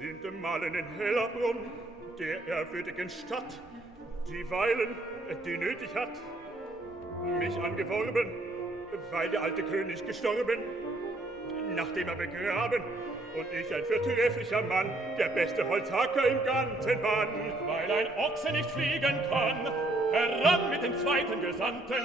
sind Malen in Hellerbrunn, der ehrwürdigen Stadt, die Weilen, die nötig hat, mich angeworben, weil der alte König gestorben, nachdem er begraben, und ich ein vortrefflicher Mann, der beste Holzhacker im ganzen Bann. Weil ein Ochse nicht fliegen kann, heran mit dem zweiten Gesandten.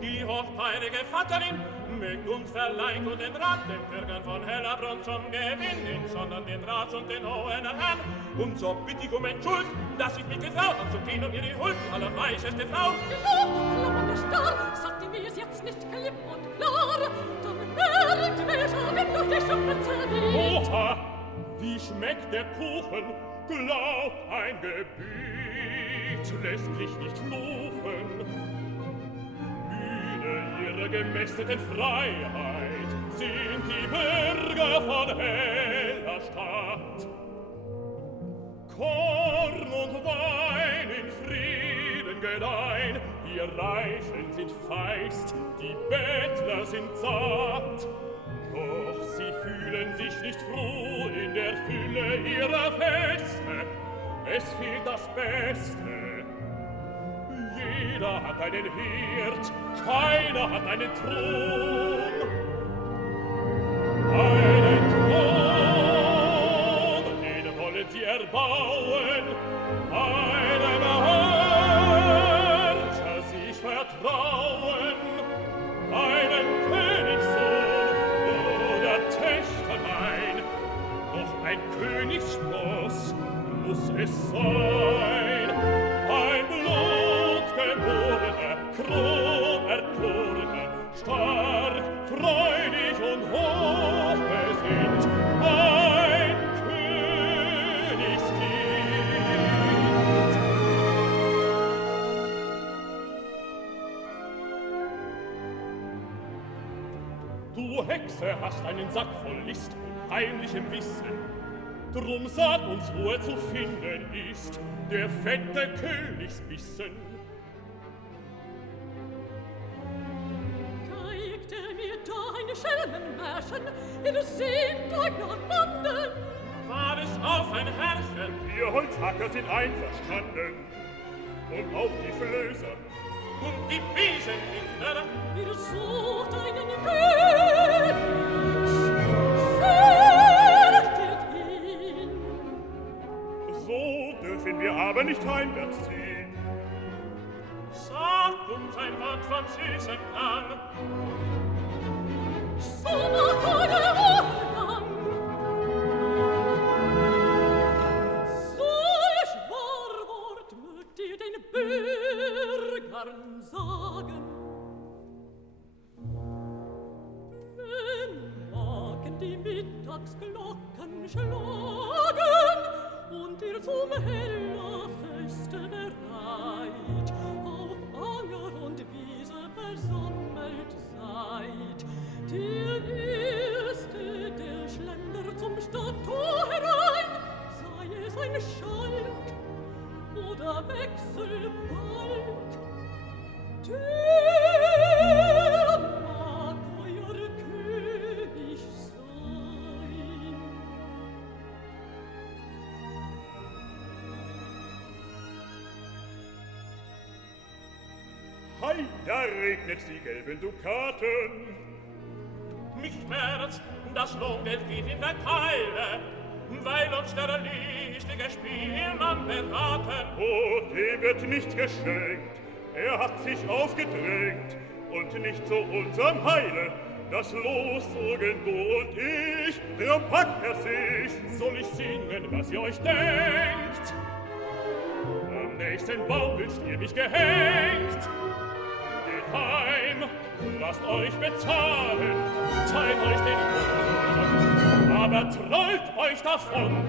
Die hochfeurige Vaterin mögt uns verleiht und den Rat den Bürgern von Hellerbrunn zum Gewinnen, sondern den Rats und den hohen Herrn. Und so bitte ich Entschuld, dass ich mich getraut anzugehen um ihre Huld, allerweiseste Frau. Die Starr, sagt ihr mir es jetzt nicht klipp und klar, dann merkt welcher Wind durch die Schuppe zerweht. Oha, wie schmeckt der Kuchen? Glaubt, ein Gebiet lässt dich nicht fluchen. Ihre gemästeten Freiheit sind die Bürger von heller Stadt. Korn und Wein in Frieden gedeihen, die Reichen sind feist, die Bettler sind satt. Doch sie fühlen sich nicht froh in der Fülle ihrer Feste, es fehlt das Beste. Jeder hat einen Herd, keiner hat einen Thron. Einen Thron, den wollen sie erbauen, einem Herrscher sich vertrauen, einen Königssohn oder Töchterlein. Doch ein Königsspross muss es sein, ein Blutgeborener, krumm erkorener, stark, freudig und hochbesinnt, ein Königskind. Du Hexe hast einen Sack voll List und heimlichem Wissen. Drum sag uns, wo er zu finden ist, der fette Königsbissen. Geigt mir deine Schelmenmärchen, ihr seht euch noch Banden. War es auf ein Herrchen? Wir Holzhacker sind einverstanden, und auch die Flößer. Und die Besenbinder? Ihr sucht einen König, so dürfen wir aber nicht heimwärts ziehen. Sag uns ein Wort vom süßen Klang. So macht eure Ohren lang. Solch Wahrwort mögt ihr den Bürgern sagen. Wenn morgen die Mittagsglocken schlagen und ihr zum Hellerfeste bereit auf Anger und Wiese versammelt seid, der Erste, der schlendert zum Stadttor herein, sei es ein Schalk oder Wechselbalg, der mag euer König sein. Hei, da regnet's die gelben Dukaten. Mich schmerzt, das Lohngeld geht in der Keile, weil uns der listige Spielmann beraten. Oh, dem wird nicht geschenkt, er hat sich aufgedrängt, und nicht zu unserem Heile, das Los irgendwo und ich, drum packt er sich. Soll ich singen, was ihr euch denkt? Am nächsten Baum wünscht ihr mich gehängt. Geht heim, lasst euch bezahlen, teilt euch den Lohn, aber trollt euch davon,